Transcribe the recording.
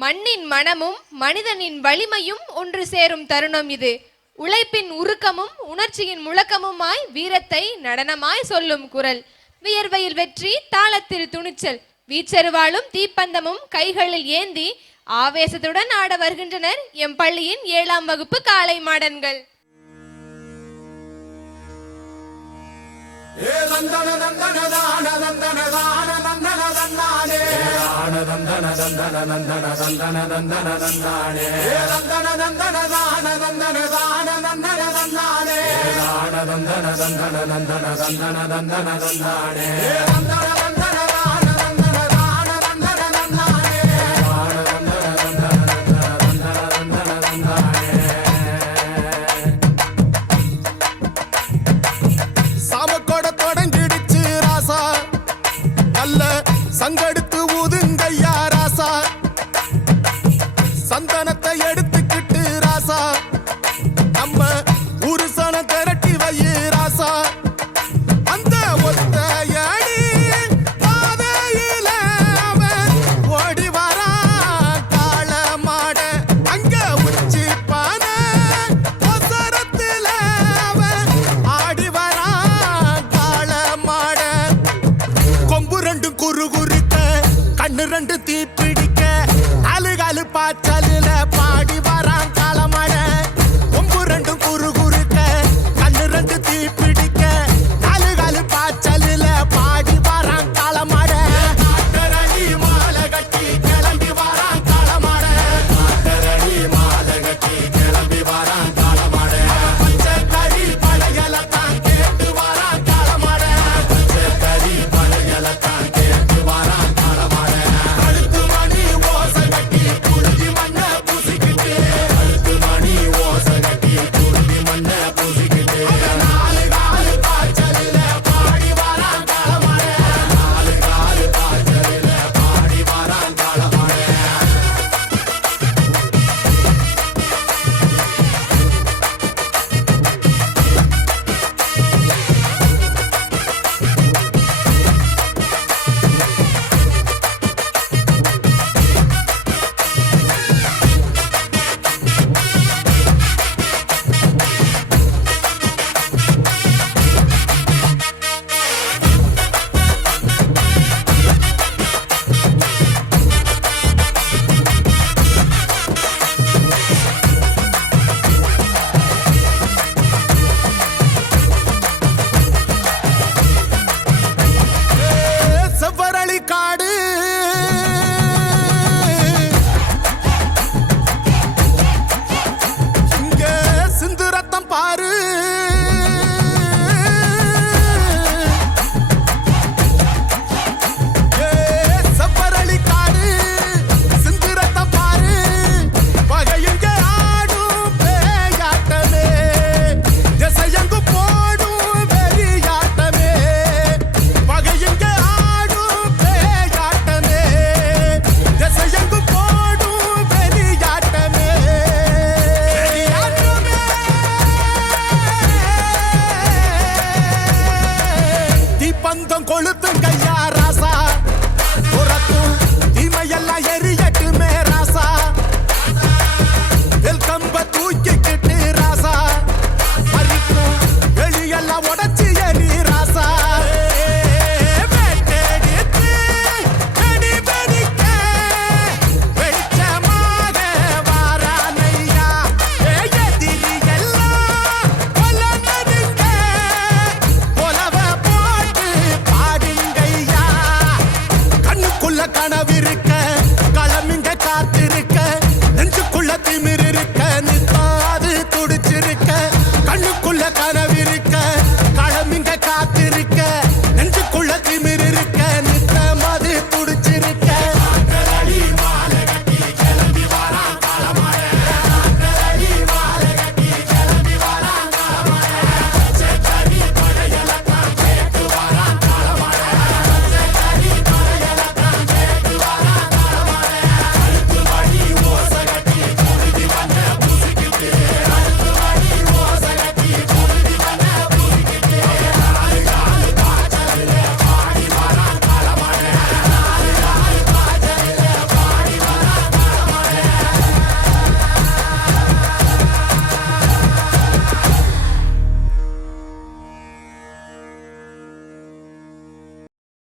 மண்ணின் மனமும் மனிதனின் வலிமையும் ஒன்று சேரும் தருணம் இது. உழைப்பின் உருக்கமும் உணர்ச்சியின் முழக்கமுமாய் வீரத்தை நடனமாய் சொல்லும் குரல். வியர்வையில் வெற்றி, தாளத்தில் துணிச்சல், வீச்சருவாளும் தீப்பந்தமும் கைகளில் ஏந்தி ஆவேசத்துடன் ஆட வருகின்றனர் எம் பள்ளியின் 7ஆம் வகுப்பு காளை மாடன்கள். சங்கெடுத்து ஊதுங்கய்யா ராசா, சந்தனத்தை எடுத்துக்கிட்டு ராசா, நம்ம ஊரு சன திரட்டி வையு ராசா. அந்த ஒத்தையடி பாதையில அவன் ஓடி வரா காள மாட, அங்க உச்சி பான ஒசரத்துல அவன் ஆடி வரா காள மாட. கொம்பு ரெண்டு குறு கண்ணு ரெண்டு தீப்பிடிக்க அழுகாலு பாச்சலில பாடி வரான் காளமாட. கொம்பு ரெண்டும் குறு குறுக்க கண்ணு ரெண்டு தீப்பிடிக்க அழுகாலு பாச்சலில பாடி வரான் காளமாட. காட்டரடி மாலை கட்டி கிளம்பி வரான் காளமாட, காட்டரடி மாலை கட்டி கிளம்பி வரான் காளமாட. பச்சை கறி பழையலத்தான் கேட்டு வரான் காளமாட, பச்சை கறி பழையலத்தான் கேட்டு வரான் காளமாட. கொளுத்துங்கய்யா ராசா, புறத்தும் தீமையெல்லாம் எரியட்டுமே ராசா. வெல்கம்ப தூக்கிக்கிட்டு ராசா, மறிக்கும் வெளியெல்லாம் உடச்சி எரி ராசா. கனவிருக்க